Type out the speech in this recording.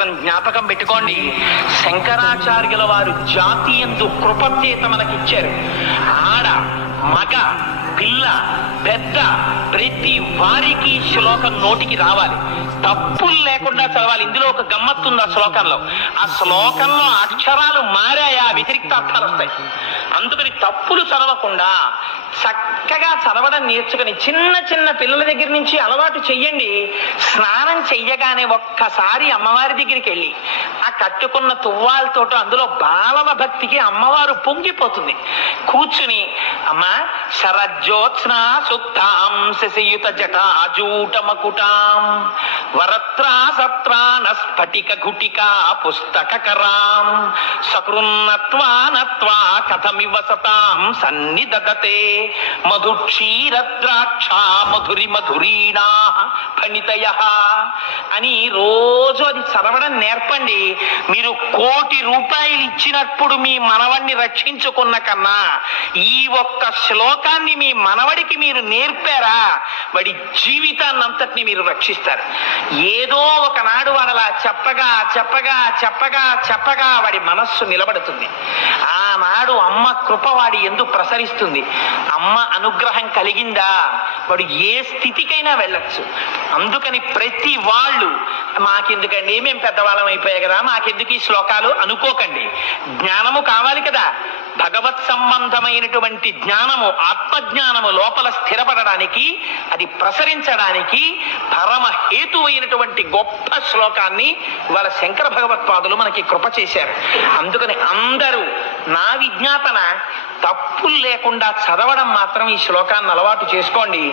మాత్రం జ్ఞాపకం పెట్టుకోండి, శంకరాచార్యుల వారు జాతీయందు కృపచేత మనకిచ్చారు. ఆడ మగ పిల్ల పెద్ద ప్రతి వారికి శ్లోకం నోటికి రావాలి, తప్పులు లేకుండా చదవాలి. ఇందులో ఒక గమ్మత్తు ఉంది ఆ శ్లోకంలో. ఆ శ్లోకంలో అక్షరాలు మారాయా వ్యతిరిక్త అర్థాలు వస్తాయి. అందుకని తప్పులు చదవకుండా చక్కగా చదవడం నేర్చుకుని చిన్న చిన్న పిల్లల దగ్గర నుంచి అలవాటు చెయ్యండి. స్నానం చెయ్యగానే ఒక్కసారి అమ్మవారి దగ్గరికి వెళ్ళి ఆ కట్టుకున్న తువ్వాలతోటి అందులో బాలల భక్తికి అమ్మవారు పొంగిపోతుంది. కూర్చుని అమ్మా శరజ్యోత్స్న శుద్ధాం శశియుత జటాజూట మకుటాం వరత్రా సత్రాన స్ఫటిక ఘుటికా పుస్తక కరాం సకృన్నత్వా నత్వా కథమివ సతాం సన్నిదదతే మధుక్షీరద్రాక్ష మధురి మధురీణా ఫణితయ అని రోజు అది చదవడం నేర్పండి. మీరు 1,00,00,000 రూపాయలు ఇచ్చినప్పుడు మీ మనవడిని రక్షించుకున్న కన్నా ఈ ఒక్క శ్లోకాన్ని మీ మనవడికి మీరు నేర్పారా, వాడి జీవితాన్ని అంతటిని మీరు రక్షిస్తారు. ఏదో ఒకనాడు వాడలా చెప్పగా చెప్పగా చెప్పగా చెప్పగా వాడి మనస్సు నిలబడుతుంది. ఆనాడు అమ్మ కృప వాడి ఎందుకు ప్రసరిస్తుంది. అమ్మ అనుగ్రహం కలిగిందా వాడు ఏ స్థితికైనా వెళ్ళొచ్చు. అందుకని ప్రతి వాళ్ళు మాకెందుకండి, మేము పెద్దవాళ్ళం అయిపోయాయి కదా, మాకెందుకు ఈ శ్లోకాలు అనుకోకండి. జ్ఞానము కావాలి కదా, భగవత్ సంబంధమైనటువంటి జ్ఞానము ఆత్మజ్ఞానము లోపల స్థిరపడడానికి అది ప్రసరించడానికి పరమ హేతువైనటువంటి గొప్ప శ్లోకాన్ని ఇవాళ శంకర భగవత్పాదులు మనకి కృప చేశారు. అందుకని అందరూ నా విజ్ఞాపన తప్పులు లేకుండా చదవడం మాత్రం ఈ శ్లోకాన్ని అలవాటు చేసుకోండి.